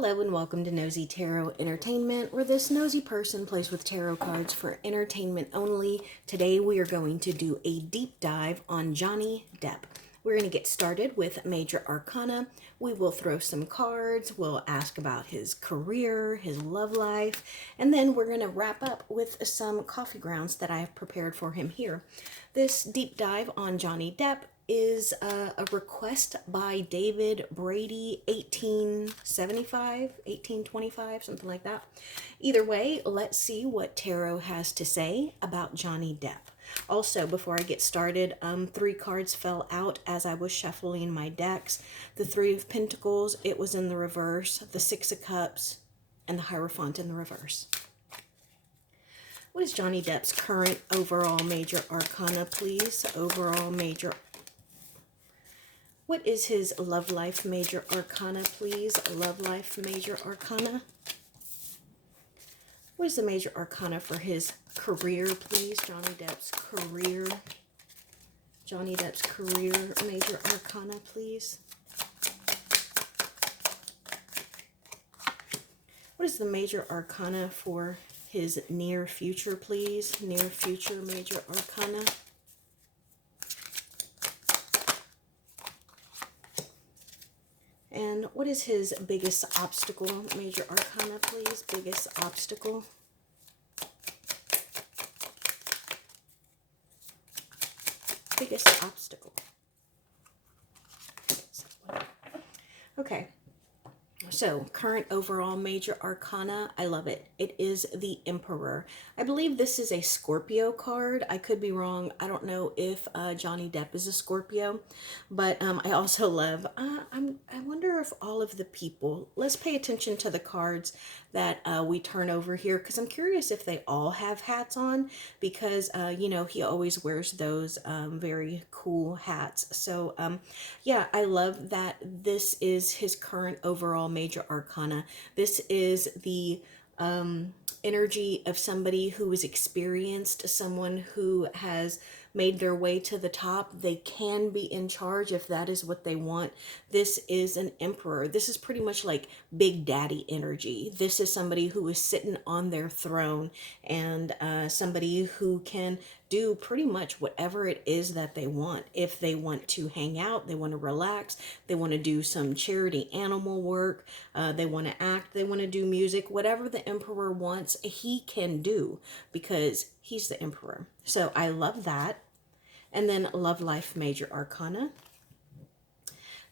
Hello and welcome to Nosy Tarot Entertainment, where this nosy person plays with tarot cards for entertainment only. Today we are going to do a deep dive on Johnny Depp. We're going to get started with Major Arcana. We will throw some cards, we'll ask about his career, his love life, and then we're going to wrap up with some coffee grounds that I have prepared for him here. This deep dive on Johnny Depp is a request by David Brady, 1875, 1825, something like that. Either way, let's see what tarot has to say about Johnny Depp. Also, before I get started, 3 cards fell out as I was shuffling my decks. The 3 of Pentacles, it was in the reverse, the 6 of Cups, and the Hierophant in the reverse. What is Johnny Depp's current overall major arcana, please? Overall major. What is his love life major arcana, please? Love life major arcana. What is the major arcana for his career, please? Johnny Depp's career. Johnny Depp's career major arcana, please. What is the major arcana for his near future, please? Near future major arcana. And what is his biggest obstacle? Major arcana, please. Biggest obstacle. Biggest obstacle. Okay. So, current overall major arcana, I love it. It is the Emperor. I believe this is a Scorpio card. I could be wrong. I don't know if Johnny Depp is a Scorpio, but I also love, I wonder if all of the people, let's pay attention to the cards that we turn over here, because I'm curious if they all have hats on, because, you know, he always wears those very cool hats. So, yeah, I love that this is his current overall major arcana. This is the energy of somebody who is experienced, someone who has made their way to the top. They can be in charge if that is what they want. This is an emperor. This is pretty much like Big Daddy energy. This is somebody who is sitting on their throne, and somebody who can do pretty much whatever it is that they want. If they want to hang out, they want to relax, they want to do some charity animal work, they want to act, they want to do music, whatever the emperor wants, he can do, because he's the emperor. So I love that. And then love life major arcana.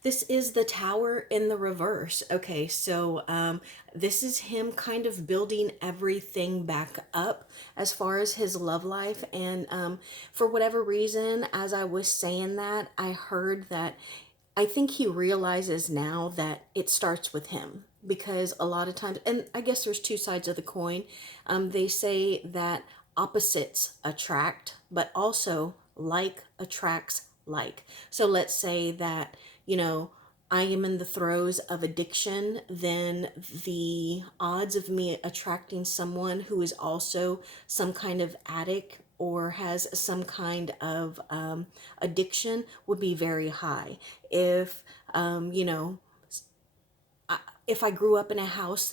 This is the Tower in the reverse. Okay, so this is him kind of building everything back up as far as his love life. And for whatever reason, as I was saying that, I heard that I think he realizes now that it starts with him. Because a lot of times, and I guess there's 2 sides of the coin, they say that opposites attract, but also like attracts like. So let's say that, you know, I am in the throes of addiction, then the odds of me attracting someone who is also some kind of addict or has some kind of addiction would be very high. If, you know, if I grew up in a house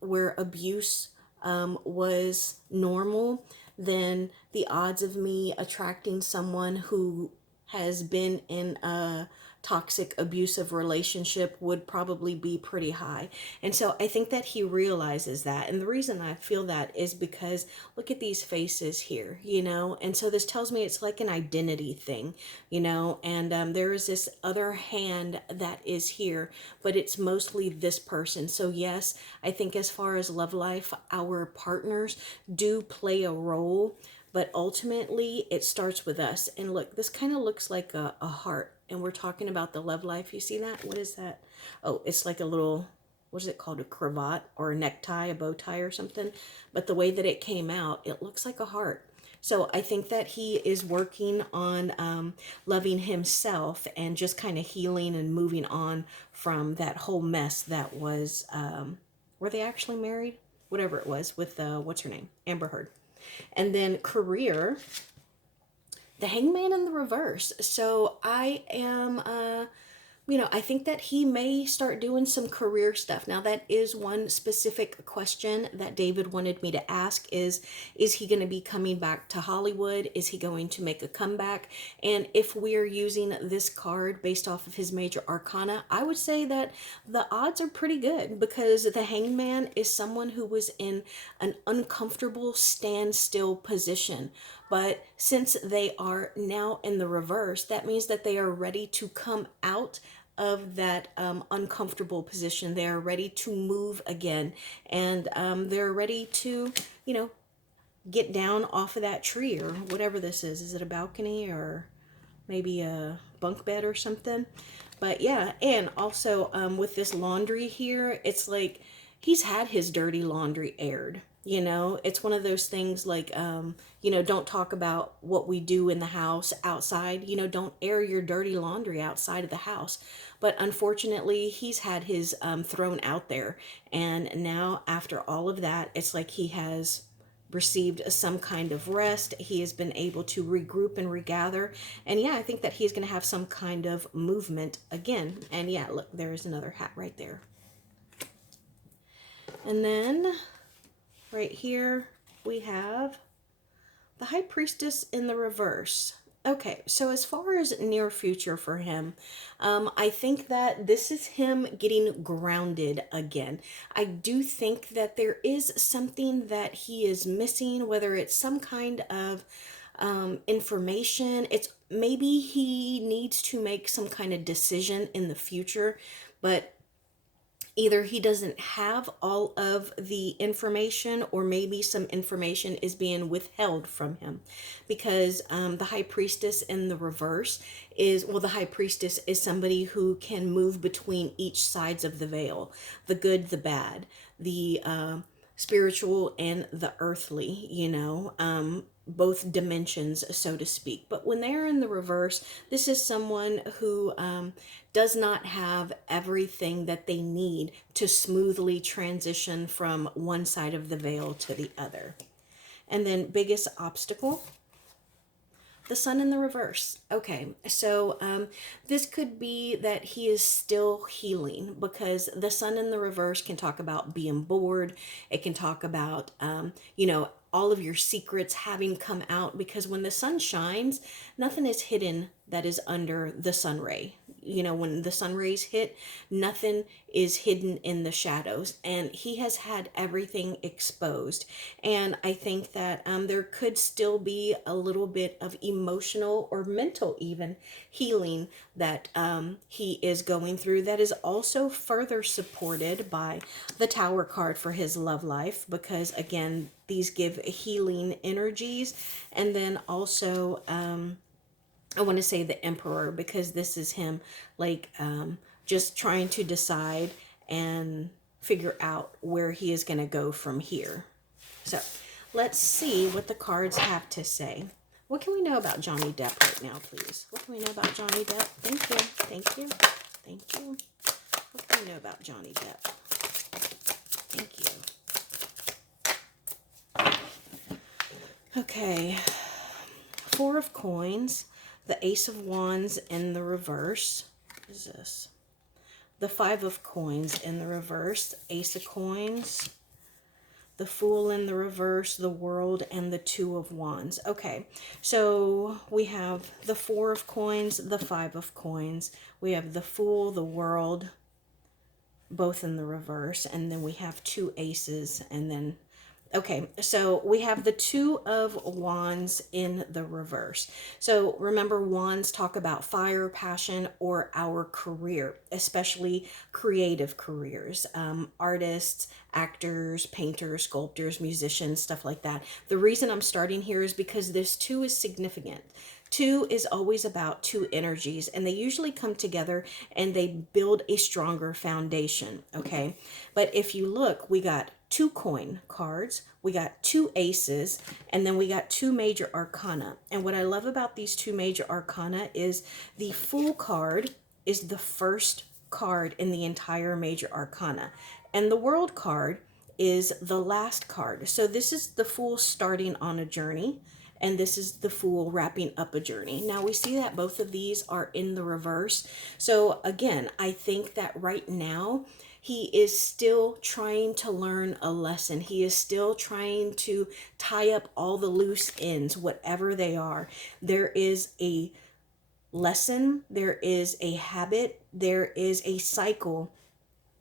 where abuse was normal, then the odds of me attracting someone who has been in a toxic, abusive relationship would probably be pretty high. And so I think that he realizes that. And the reason I feel that is because look at these faces here, you know? And so this tells me it's like an identity thing, you know? And there is this other hand that is here, but it's mostly this person. So yes, I think as far as love life, our partners do play a role, but ultimately it starts with us. And look, this kind of looks like a heart. And we're talking about the love life. You see that? What is that? Oh, it's like a little, what is it called? A cravat or a necktie, a bow tie or something. But the way that it came out, it looks like a heart. So I think that he is working on loving himself and just kind of healing and moving on from that whole mess that was, were they actually married? Whatever it was with, what's her name? Amber Heard. And then career, the Hangman in the reverse. So I am I think that he may start doing some career stuff. Now, that is one specific question that David wanted me to ask is he going to be coming back to Hollywood? Is he going to make a comeback? And if we're using this card based off of his major arcana, I would say that the odds are pretty good because the Hangman is someone who was in an uncomfortable standstill position. But since they are now in the reverse, that means that they are ready to come out of that uncomfortable position. They are ready to move again, and they're ready to, get down off of that tree or whatever this is. Is it a balcony or maybe a bunk bed or something? But yeah, and also with this laundry here, it's like he's had his dirty laundry aired. It's one of those things like, don't talk about what we do in the house outside. Don't air your dirty laundry outside of the house. But unfortunately, he's had his thrown out there. And now, after all of that, it's like he has received some kind of rest. He has been able to regroup and regather. And yeah, I think that he's going to have some kind of movement again. And yeah, look, there's another hat right there. And then right here, we have the High Priestess in the reverse. Okay, so as far as near future for him, I think that this is him getting grounded again. I do think that there is something that he is missing, whether it's some kind of information. It's maybe he needs to make some kind of decision in the future, but either he doesn't have all of the information or maybe some information is being withheld from him because the high priestess in the reverse is, well, the high priestess is somebody who can move between each sides of the veil, the good, the bad, the spiritual and the earthly, both dimensions, so to speak. But when they're in the reverse, this is someone who does not have everything that they need to smoothly transition from one side of the veil to the other. And then biggest obstacle, the sun in the reverse. Okay, so this could be that he is still healing because the sun in the reverse can talk about being bored. It can talk about, all of your secrets having come out because when the sun shines, nothing is hidden that is under the sun ray. When the sun rays hit, nothing is hidden in the shadows, and he has had everything exposed. And I think that there could still be a little bit of emotional or mental even healing that he is going through that is also further supported by the Tower card for his love life, because again, these give healing energies. And then also I want to say the Emperor, because this is him like just trying to decide and figure out where he is going to go from here. So let's see what the cards have to say. What can we know about Johnny Depp right now, please? What can we know about Johnny Depp? Thank you. Thank you. Thank you. What can we know about Johnny Depp? Thank you. Okay. Four of Coins. The Ace of Wands in the reverse. What is this? The Five of Coins in the reverse. Ace of Coins. The Fool in the reverse. The World. And the Two of Wands. Okay, so we have the Four of Coins. The Five of Coins. We have the Fool, the World, both in the reverse. And then we have two aces. And then okay, so we have the Two of Wands in the reverse. So remember, wands talk about fire, passion, or our career, especially creative careers. Artists, actors, painters, sculptors, musicians, stuff like that. The reason I'm starting here is because this two is significant. Two is always about two energies, and they usually come together and they build a stronger foundation, okay? But if you look, we got two coin cards, we got two aces, and then we got two major arcana. And what I love about these two major arcana is the Fool card is the first card in the entire major arcana, and the World card is the last card. So this is the Fool starting on a journey, and this is the Fool wrapping up a journey. Now we see that both of these are in the reverse. So again, I think that right now he is still trying to learn a lesson. He is still trying to tie up all the loose ends, whatever they are. There is a lesson, there is a habit, there is a cycle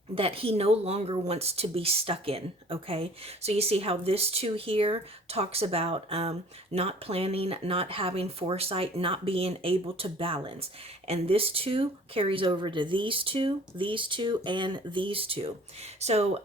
that he no longer wants to be stuck in. Okay, so you see how this two here talks about not planning, not having foresight, not being able to balance, and this two carries over to these two, and these two. So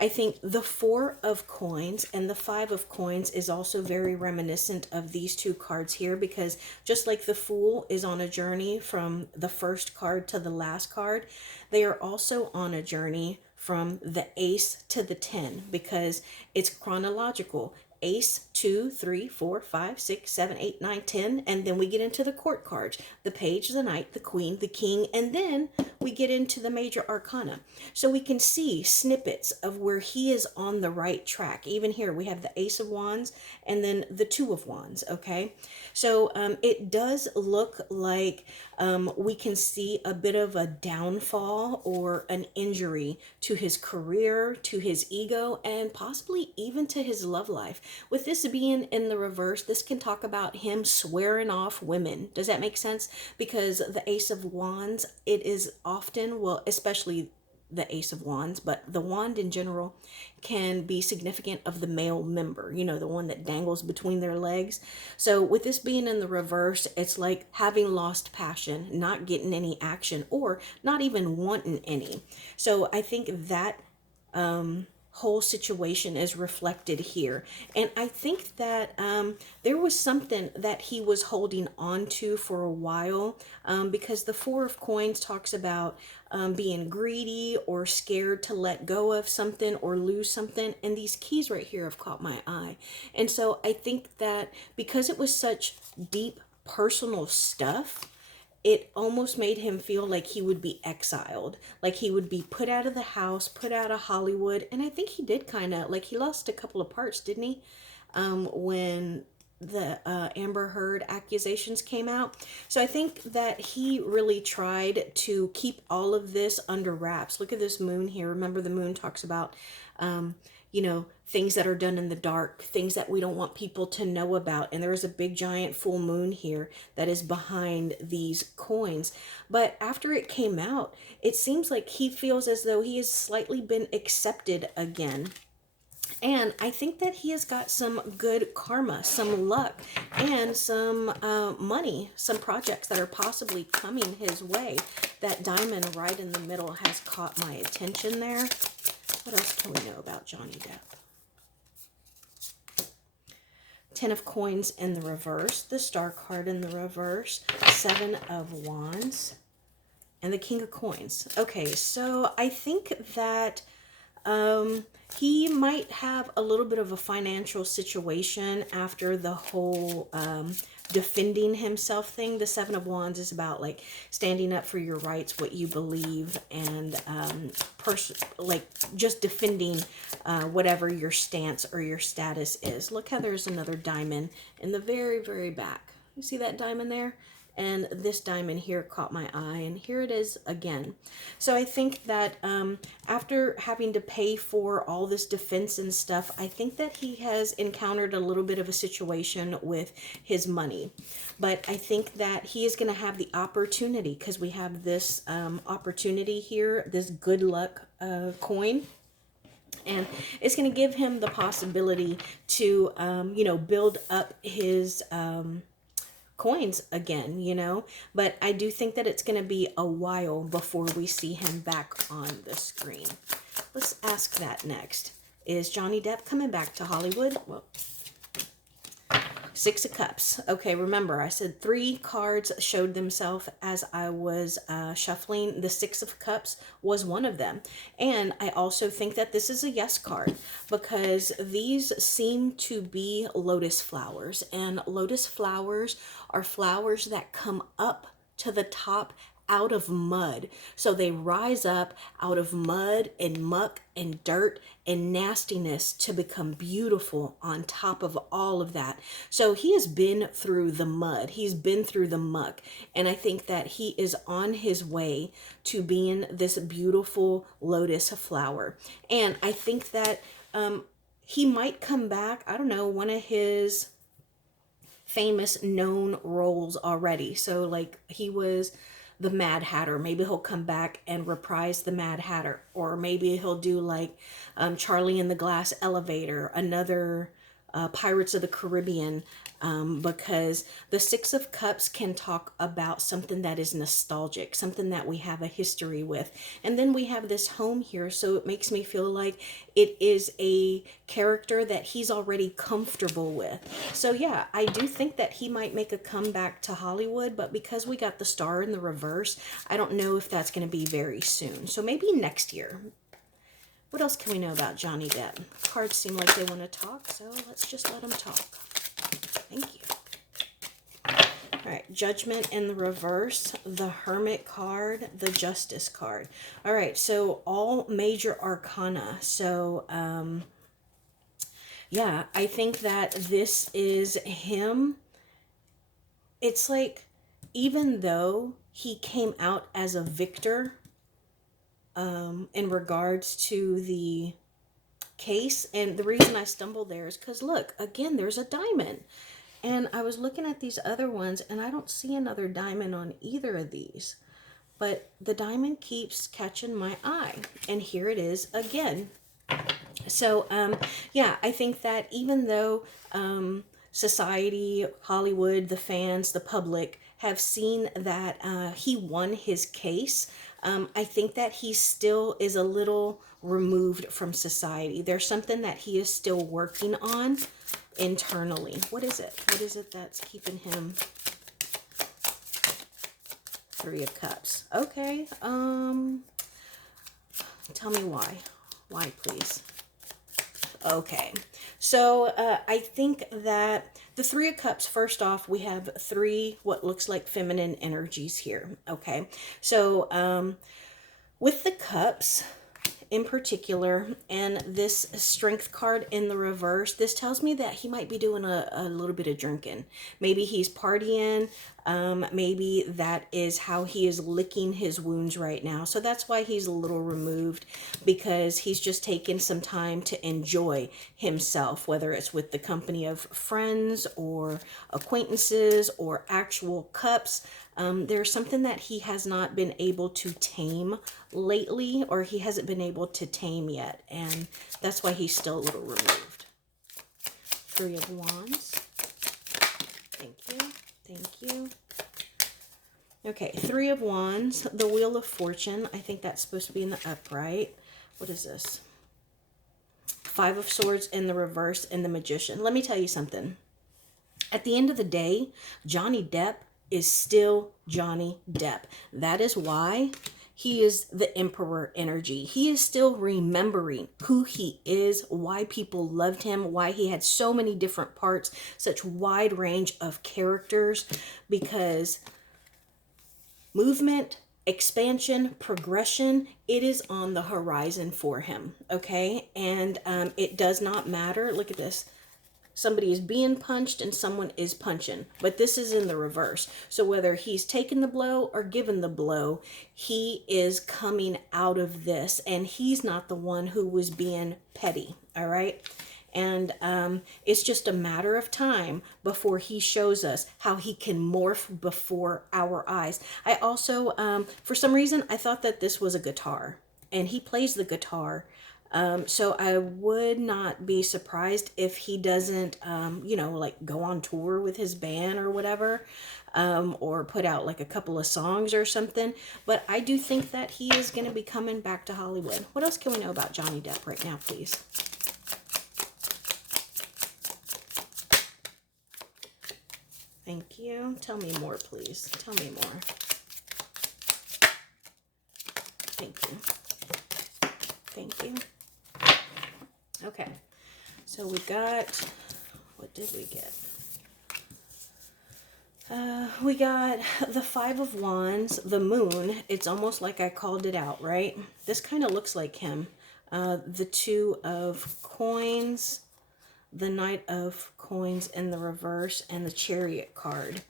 I think the Four of Coins and the Five of Coins is also very reminiscent of these two cards here, because just like the Fool is on a journey from the first card to the last card, they are also on a journey from the Ace to the 10, because it's chronological. Ace, 2, 3, 4, 5, 6, 7, 8, 9, 10, and then we get into the court cards, the Page, the Knight, the Queen, the King, and then we get into the major arcana. So we can see snippets of where he is on the right track. Even here we have the Ace of Wands and then the Two of Wands. Okay, so it does look like we can see a bit of a downfall or an injury to his career, to his ego, and possibly even to his love life. With this being in the reverse, this can talk about him swearing off women. Does that make sense? Because the Ace of Wands, it is often, well, especially the Ace of Wands, but the wand in general can be significant of the male member, you know, the one that dangles between their legs. So with this being in the reverse, it's like having lost passion, not getting any action, or not even wanting any. So I think that whole situation is reflected here. And I think that there was something that he was holding on to for a while, because the Four of Coins talks about being greedy or scared to let go of something or lose something. And these keys right here have caught my eye. And so I think that because it was such deep personal stuff, it almost made him feel like he would be exiled, like he would be put out of the house, put out of Hollywood. And I think he did kind of, like, he lost a couple of parts, didn't he? When the Amber Heard accusations came out. So I think that he really tried to keep all of this under wraps. Look at this moon here. Remember, the moon talks about you know, things that are done in the dark, things that we don't want people to know about. And there is a big giant full moon here that is behind these coins. But after it came out, it seems like he feels as though he has slightly been accepted again. And I think that he has got some good karma, some luck, and some money, some projects that are possibly coming his way. That diamond right in the middle has caught my attention there. What else can we know about Johnny Depp? Ten of Coins in the reverse, the Star card in the reverse, Seven of Wands, and the King of Coins. Okay, so I think that he might have a little bit of a financial situation after the whole defending himself thing. The Seven of Wands is about like standing up for your rights, what you believe, and like just defending whatever your stance or your status is. Look how there's another diamond in the very, very back. You see that diamond there? And this diamond here caught my eye, and here it is again. So I think that after having to pay for all this defense and stuff, I think that he has encountered a little bit of a situation with his money. But I think that he is going to have the opportunity, because we have this opportunity here, this good luck coin. And it's going to give him the possibility to, you know, build up his coins again, you know. But I do think that it's going to be a while before we see him back on the screen. Let's ask that next. Is Johnny Depp coming back to Hollywood? Well, Six of Cups. Okay, remember I said 3 cards showed themselves as I was shuffling. The Six of Cups was one of them. And I also think that this is a yes card, because these seem to be lotus flowers. And lotus flowers are flowers that come up to the top out of mud. So they rise up out of mud and muck and dirt and nastiness to become beautiful on top of all of that. So he has been through the mud, he's been through the muck, and I think that he is on his way to being this beautiful lotus flower. And I think that he might come back. I don't know, one of his famous known roles already. So like he was the Mad Hatter. Maybe he'll come back and reprise the Mad Hatter, or maybe he'll do like Charlie in the Glass Elevator, another Pirates of the Caribbean, because the Six of Cups can talk about something that is nostalgic, something that we have a history with. And then we have this home here, so it makes me feel like it is a character that he's already comfortable with. So yeah, I do think that he might make a comeback to Hollywood, but because we got the star in the reverse, I don't know if that's going to be very soon. So maybe next year. What else can we know about Johnny Depp? Cards seem like they want to talk, so let's just let them talk. Thank you. All right, Judgment in the reverse, the Hermit card, the Justice card. All right, so all major arcana. So, yeah, I think that this is him. It's like, even though he came out as a victor, in regards to the case, and the reason I stumbled there is because look, again, there's a diamond, and I was looking at these other ones and I don't see another diamond on either of these, but the diamond keeps catching my eye, and here it is again. So yeah, I think that even though society, Hollywood, the fans, the public have seen that he won his case, I think that he still is a little removed from society. There's something that he is still working on internally. What is it? What is it that's keeping him? Three of Cups. Okay. Tell me why. Why, please? Okay. So I think that the Three of Cups, first off, we have three what looks like feminine energies here. Okay. So with the cups in particular, and this Strength card in the reverse, this tells me that he might be doing a little bit of drinking. Maybe he's partying. Maybe that is how he is licking his wounds right now. So that's why he's a little removed, because he's just taking some time to enjoy himself, whether it's with the company of friends or acquaintances or actual cups. There's something that he has not been able to tame lately, or he hasn't been able to tame yet, and that's why he's still a little removed. Three of Wands. Thank you. Thank you. Okay, Three of Wands, the Wheel of Fortune. I think that's supposed to be in the upright. What is this? Five of Swords in the reverse, and the Magician. Let me tell you something. At the end of the day, Johnny Depp is still Johnny Depp. That is why he is the Emperor energy. He is still remembering who he is, why people loved him, why he had so many different parts, such wide range of characters, because movement, expansion, progression, it is on the horizon for him, okay? And it does not matter. Look at this. Somebody is being punched and someone is punching, but this is in the reverse. So whether he's taken the blow or given the blow, he is coming out of this, and he's not the one who was being petty, all right? And it's just a matter of time before he shows us how he can morph before our eyes. I also, for some reason, I thought that this was a guitar, and he plays the guitar. So I would not be surprised if he doesn't, you know, like go on tour with his band or whatever, or put out like a couple of songs or something. But I do think that he is going to be coming back to Hollywood. What else can we know about Johnny Depp right now, please? Thank you. Tell me more, please. Tell me more. Thank you. Thank you. Okay, so we got, what did we get? We got the Five of Wands, the Moon. It's almost like I called it out, right? This kind of looks like him. The Two of Coins, the Knight of Coins in the reverse, and the Chariot card.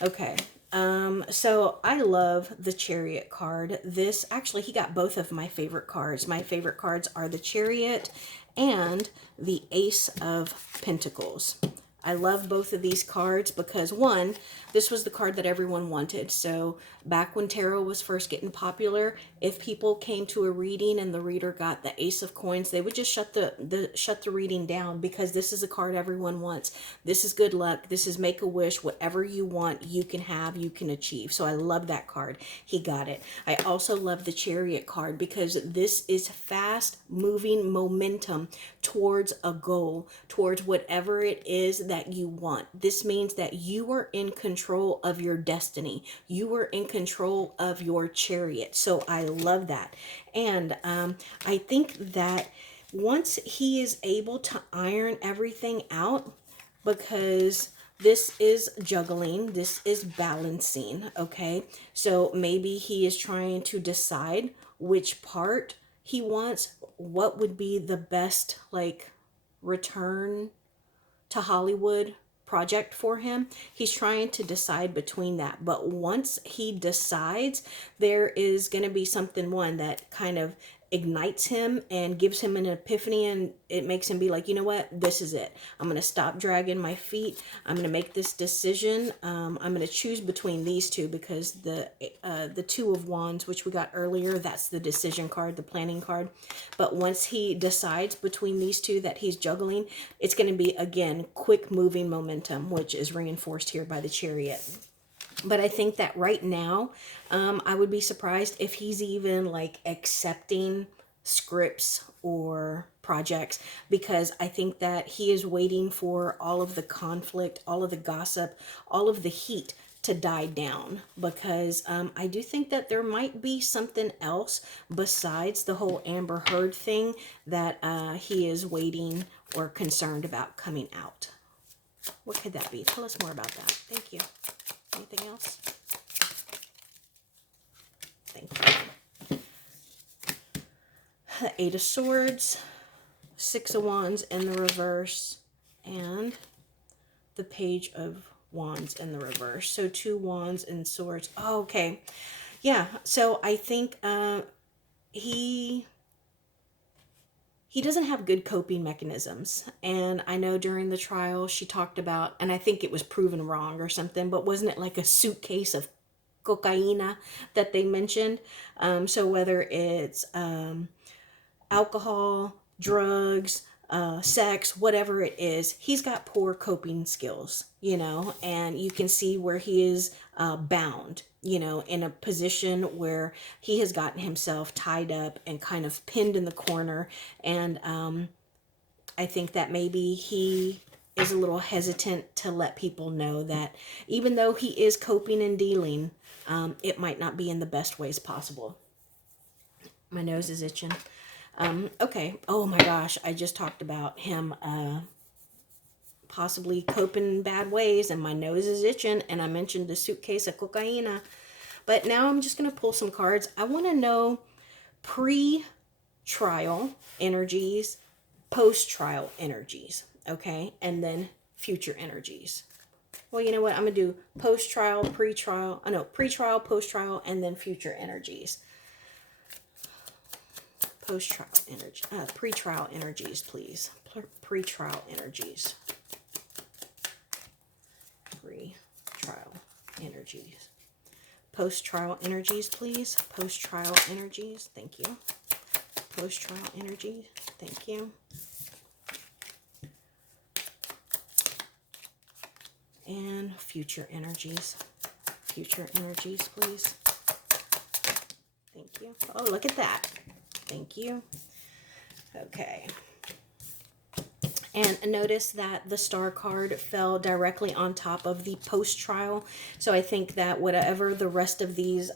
Okay. So I love the Chariot card. This, actually, he got both of my favorite cards. My favorite cards are the Chariot and the Ace of Pentacles. I love both of these cards because, one, this was the card that everyone wanted. So back when tarot was first getting popular, if people came to a reading and the reader got the Ace of Coins, they would just shut the reading down, because this is a card everyone wants. This is good luck. This is make a wish. Whatever you want, you can have, you can achieve. So I love that card. He got it. I also love the Chariot card because this is fast moving momentum towards a goal, towards whatever it is that you want. This means that you are in control of your destiny. You are in control of your chariot. So I love that. And I think that once he is able to iron everything out, because this is juggling, this is balancing, okay? So maybe he is trying to decide which part he wants, what would be the best, like, return to Hollywood project for him. He's trying to decide between that. But once he decides, there is going to be something, one, that kind of ignites him and gives him an epiphany, and it makes him be like, you know what, this is it. I'm going to stop dragging my feet. I'm going to make this decision. I'm going to choose between these two, because the Two of Wands, which we got earlier, that's the decision card, the planning card. But once he decides between these two that he's juggling, it's going to be, again, quick moving momentum, which is reinforced here by the Chariot. But I think that right now, I would be surprised if he's even, like, accepting scripts or projects, because I think that he is waiting for all of the conflict, all of the gossip, all of the heat to die down, because I do think that there might be something else besides the whole Amber Heard thing that he is waiting or concerned about coming out. What could that be? Tell us more about that. Thank you. Anything else? Thank you. The Eight of Swords, Six of Wands in the reverse, and the Page of Wands in the reverse. So two wands and swords. Oh, okay. Yeah, so I think he doesn't have good coping mechanisms. And I know during the trial she talked about, and I think it was proven wrong or something, but wasn't it like a suitcase of cocaine that they mentioned? So whether it's alcohol, drugs, sex, whatever it is, he's got poor coping skills, you know, and you can see where he is bound, you know, in a position where he has gotten himself tied up and kind of pinned in the corner. And I think that maybe he is a little hesitant to let people know that even though he is coping and dealing, it might not be in the best ways possible. My nose is itching. Okay. Oh my gosh. I just talked about him possibly coping in bad ways, and my nose is itching, and I mentioned the suitcase of cocaine. But now I'm just going to pull some cards. I want to know pre-trial energies, post-trial energies, okay? And then future energies. Well, you know what? I'm going to do post-trial, pre-trial, pre-trial, post-trial, and then future energies. Post-trial energy, pre-trial energies, please. Pre-trial energies. Pre-trial energies. Post-trial energies, please. Post-trial energies, thank you. Post-trial energy, thank you. And future energies. Future energies, please. Thank you. Oh, look at that. Thank you. Okay. And notice that the star card fell directly on top of the post-trial. So I think that whatever the rest of these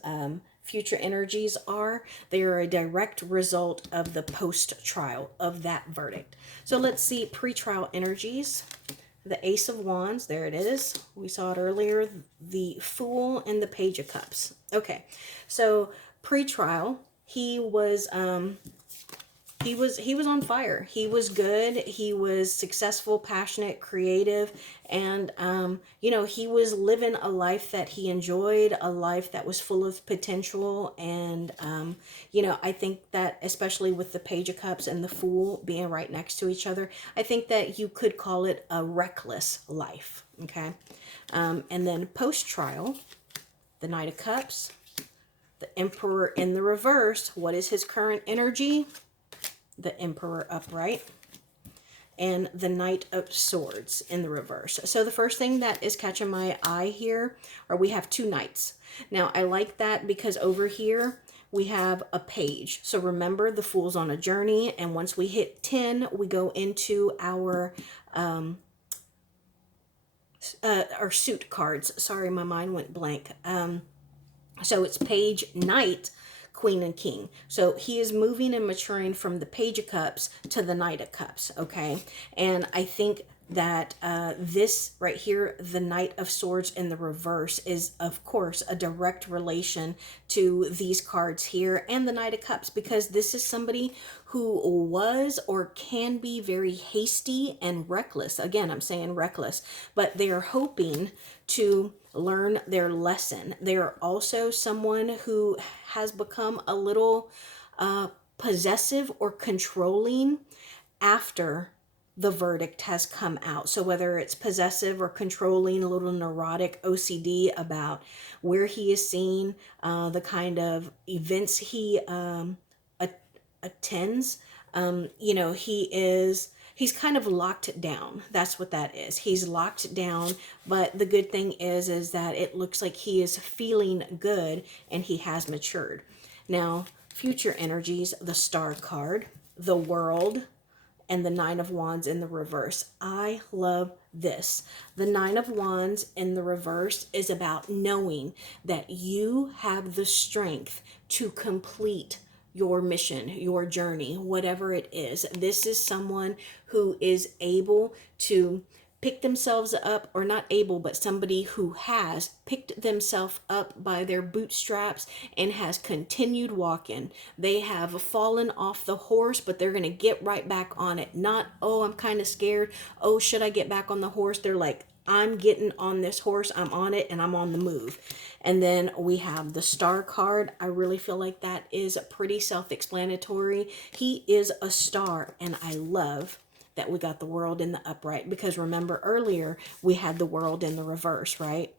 future energies are, they are a direct result of the post-trial of that verdict. So let's see pre-trial energies. the Ace of Wands, there it is. We saw it earlier, the Fool and the Page of Cups. Okay, so pre-trial, he was on fire. He was good. He was successful, passionate, creative, and he was living a life that he enjoyed, a life that was full of potential. And I think that especially with the Page of Cups and the Fool being right next to each other, I think that you could call it a reckless life. Okay, and then post trial, the Knight of Cups, the Emperor in the reverse. What is his current energy? The Emperor upright, and the Knight of Swords in the reverse. So the first thing that is catching my eye here are we have two knights. Now I like that because over here we have a page. So remember, the Fool's on a journey, and once we hit 10, we go into our suit cards. Sorry, my mind went blank. So it's page, knight, queen, and king. So he is moving and maturing from the Page of Cups to the Knight of Cups, okay? And I think that this right here, the Knight of Swords in the reverse, is of course a direct relation to these cards here and the Knight of Cups, because this is somebody who was or can be very hasty and reckless. Again, I'm saying reckless, but they are hoping to learn their lesson. They're also someone who has become a little possessive or controlling after the verdict has come out. So whether it's possessive or controlling, a little neurotic, OCD about where he is seen, the kind of events he attends, he's kind of locked down. That's what that is. He's locked down, but the good thing is that it looks like he is feeling good and he has matured. Now, future energies, the Star card, the World, and the Nine of Wands in the reverse. I love this. The Nine of Wands in the reverse is about knowing that you have the strength to complete your mission, your journey, whatever it is. This is someone who is able to pick themselves up, or not able, but somebody who has picked themselves up by their bootstraps and has continued walking. They have fallen off the horse, but they're going to get right back on it. Not, oh, I'm kind of scared. Oh, should I get back on the horse? They're like, I'm getting on this horse. I'm on it and I'm on the move. And then we have the Star card. I really feel like that is pretty self-explanatory. He is a star, and I love that we got the World in the upright, because remember earlier we had the World in the reverse, right?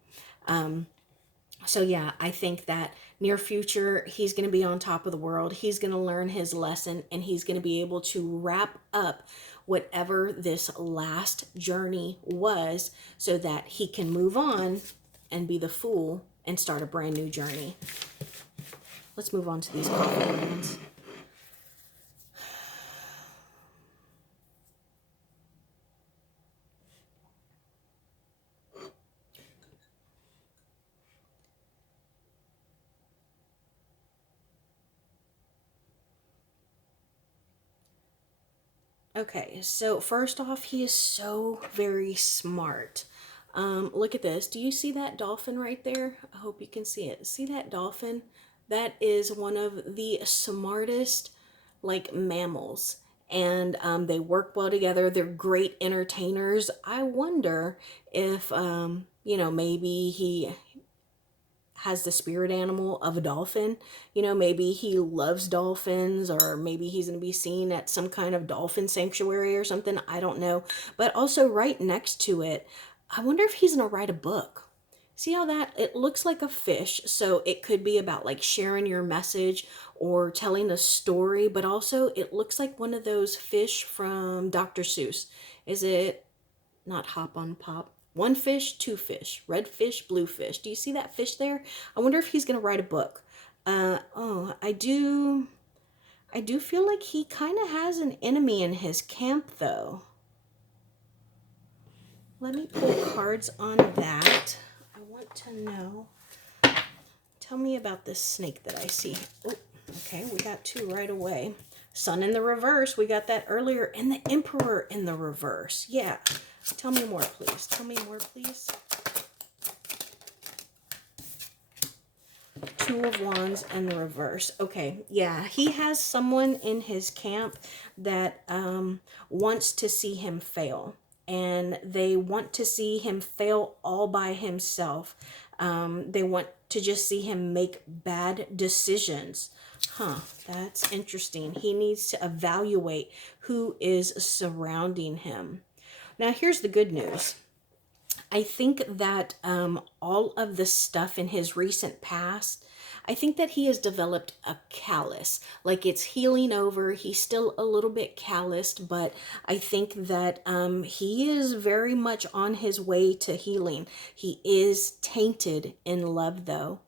So yeah, I think that near future, he's going to be on top of the world. He's going to learn his lesson, and he's going to be able to wrap up whatever this last journey was, so that he can move on and be the Fool and start a brand new journey. Let's move on to these coffee grounds. Okay, so first off, he is so very smart. Look at this. Do you see that dolphin right there? I hope you can see it. See that dolphin? That is one of the smartest, like, mammals. And they work well together. They're great entertainers. I wonder if, maybe he has the spirit animal of a dolphin. Maybe he loves dolphins, or maybe he's going to be seen at some kind of dolphin sanctuary or something. I don't know. But also right next to it, I wonder if he's going to write a book. See how that, it looks like a fish, so it could be about like sharing your message or telling a story, but also it looks like one of those fish from Dr. Seuss. Is it not Hop on Pop? One fish, two fish, red fish, blue fish. Do you see that fish there? I wonder if he's going to write a book. I do feel like he kind of has an enemy in his camp, though. Let me pull cards on that. I want to know. Tell me about this snake that I see. Oh, okay, we got two right away. Sun in the reverse. We got that earlier. And the Emperor in the reverse. Yeah. Tell me more, please. Tell me more, please. Two of Wands in the reverse. Okay, yeah, he has someone in his camp that wants to see him fail. And they want to see him fail all by himself. They want to just see him make bad decisions. Huh, that's interesting. He needs to evaluate who is surrounding him. Now, here's the good news. I think that all of the stuff in his recent past, I think that he has developed a callus. Like it's healing over. He's still a little bit calloused, but I think that he is very much on his way to healing. He is tainted in love, though.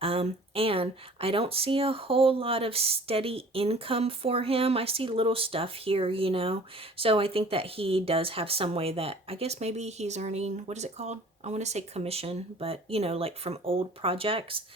And I don't see a whole lot of steady income for him. I see little stuff here, you know. So I think that he does have some way that I guess maybe he's earning, what is it called? I want to say commission, but you know, like from old projects.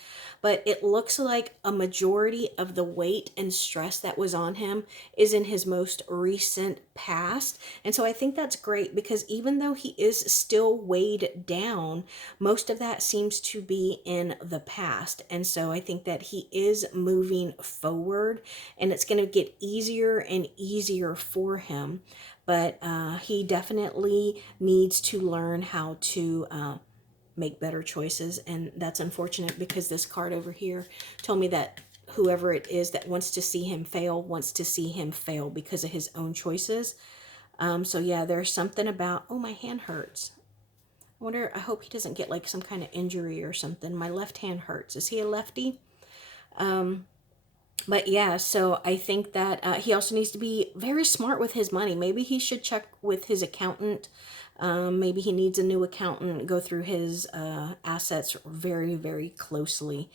But it looks like a majority of the weight and stress that was on him is in his most recent past. And so I think that's great because even though he is still weighed down, most of that seems to be in the past. And so I think that he is moving forward and it's going to get easier and easier for him. But he definitely needs to learn how to make better choices. And that's unfortunate because this card over here told me that whoever it is that wants to see him fail because of his own choices. So yeah, there's something about, oh, my hand hurts. I hope he doesn't get like some kind of injury or something. My left hand hurts. Is he a lefty? But yeah, so I think that he also needs to be very smart with his money. Maybe he should check with his accountant. Maybe he needs a new accountant, go through his assets very, very closely.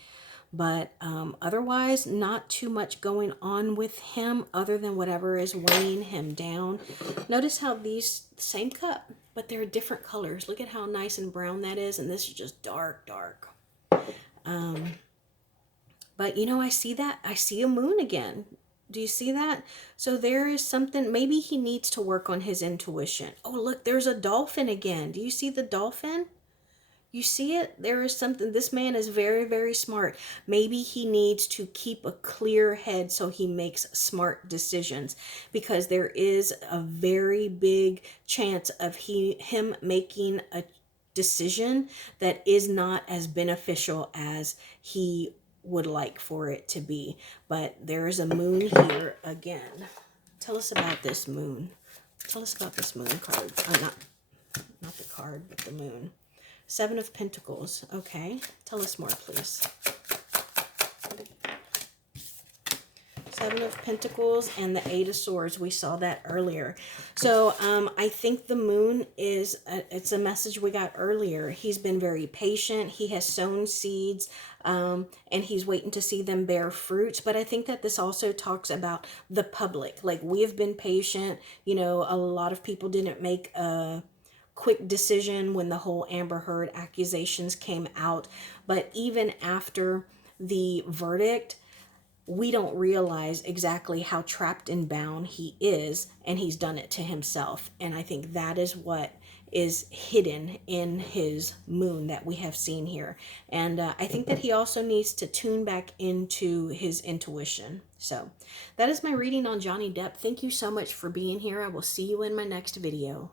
But otherwise, not too much going on with him other than whatever is weighing him down. Notice how these, same cup, but they're different colors. Look at how nice and brown that is. And this is just dark, dark. But, you know, I see that. I see a moon again. Do you see that? So there is something, maybe he needs to work on his intuition. Oh, look, there's a dolphin again. Do you see the dolphin? You see it? There is something. This man is very, very smart. Maybe he needs to keep a clear head so he makes smart decisions because there is a very big chance of him making a decision that is not as beneficial as he would like for it to be. But there is a moon here again. Tell us about this moon. Tell us about this moon card. Not the card, but the moon. Seven of Pentacles. Okay. Tell us more, please. Seven of Pentacles and the Eight of Swords. We saw that earlier. So I think the moon is, it's a message we got earlier. He's been very patient. He has sown seeds and he's waiting to see them bear fruits. But I think that this also talks about the public. Like we have been patient. You know, a lot of people didn't make a quick decision when the whole Amber Heard accusations came out. But even after the verdict, we don't realize exactly how trapped and bound he is, and he's done it to himself. And I think that is what is hidden in his moon that we have seen here. And I think that he also needs to tune back into his intuition. So that is my reading on Johnny Depp. Thank you so much for being here. I will see you in my next video.